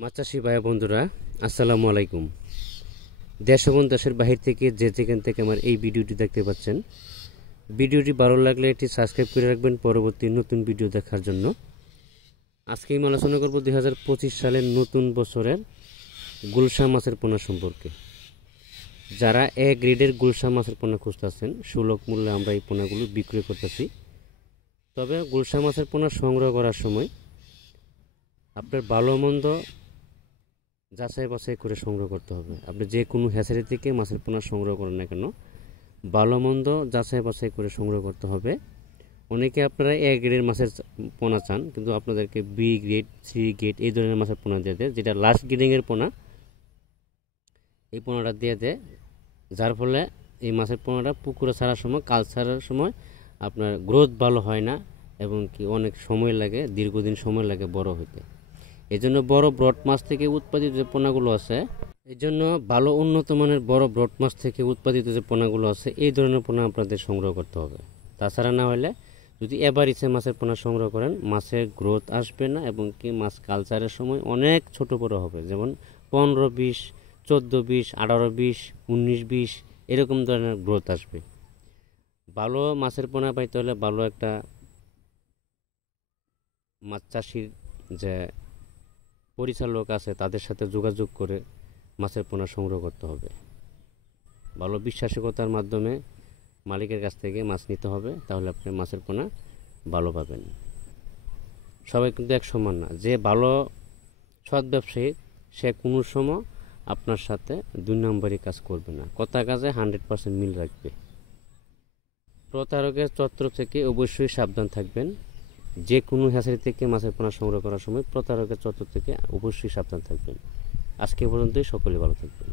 মাছ চাষি ভাই বন্ধুরা, আসসালামু আলাইকুম। দেশ এবং দেশের বাহির থেকে যে যেখান থেকে আমার এই ভিডিওটি দেখতে পাচ্ছেন, ভিডিওটি ভালো লাগলে এটি সাবস্ক্রাইব করে রাখবেন পরবর্তী নতুন ভিডিও দেখার জন্য। আজকে আমি আলোচনা করব 2025 সালের নতুন বছরের গুলশা মাছের পোনা সম্পর্কে। যারা এ গ্রেডের গুলশা মাছের পোনা খুঁজতেছেন, সুলভ মূল্যে আমরা এই পোনাগুলো বিক্রি করতেছি। তবে গুলশা মাছের পোনা সংগ্রহ করার সময় আপনার ভালো মন্দ যাচাই বাছাই করে সংগ্রহ করতে হবে। আপনি যে কোনো হ্যাচারি থেকে মাছের পোনা সংগ্রহ করেন না কেন, ভালো মন্দ যাচাই বাছাই করে সংগ্রহ করতে হবে। অনেকে আপনারা এ গ্রেডের মাছের পোনা চান, কিন্তু আপনাদেরকে বি গ্রেড, সি গ্রেড এই ধরনের মাছের পোনা দিয়ে দেয়, যেটা লাস্ট গ্রেডিংয়ের পোনা। এই পোনাটা দিয়ে দেয়, যার ফলে এই মাছের পোনাটা পুকুরে ছাড়ার সময়, কাল ছাড়ার সময় আপনার গ্রোথ ভালো হয় না এবং কি অনেক সময় লাগে, দীর্ঘদিন সময় লাগে বড় হইতে। এই জন্য বড় ব্রড মাছ থেকে উৎপাদিত যে পোনাগুলো আছে, এই জন্য ভালো উন্নত মানের বড় ব্রড মাছ থেকে উৎপাদিত যে পোনাগুলো আছে, এই ধরনের পোনা আপনাদের সংগ্রহ করতে হবে। তাছাড়া না হলে যদি এভারেজে মাছের পোনা সংগ্রহ করেন, মাছের গ্রোথ আসবে না এবং কি মাছ কালচারের সময় অনেক ছোট বড় হবে। যেমন 15-20, 14-20, 18-20, 19-20 এরকম ধরনের গ্রোথ আসবে। ভালো মাছের পোনা পাইতে হলে ভালো একটা মাছ চাষির যে পরিচালক আছে তাদের সাথে যোগাযোগ করে মাছের পোনা সংগ্রহ করতে হবে। ভালো বিশ্বাসিকতার মাধ্যমে মালিকের কাছ থেকে মাছ নিতে হবে, তাহলে আপনি মাছের পোনা ভালো পাবেন। সবাই কিন্তু এক সমান না। যে ভালো সৎ ব্যবসায়ী, সে কোনো সময় আপনার সাথে 2 নম্বরই কাজ করবে না, কথা কাজে 100% মিল রাখবে। প্রতারকের চত্বর থেকে অবশ্যই সাবধান থাকবেন। যে কোনো হ্যাচারি থেকে মাছের পোনা সংগ্রহ করার সময় প্রতারকের চত্বর থেকে অবশ্যই সাবধান থাকবেন। আজকে পর্যন্তই, সকলে ভালো থাকবেন।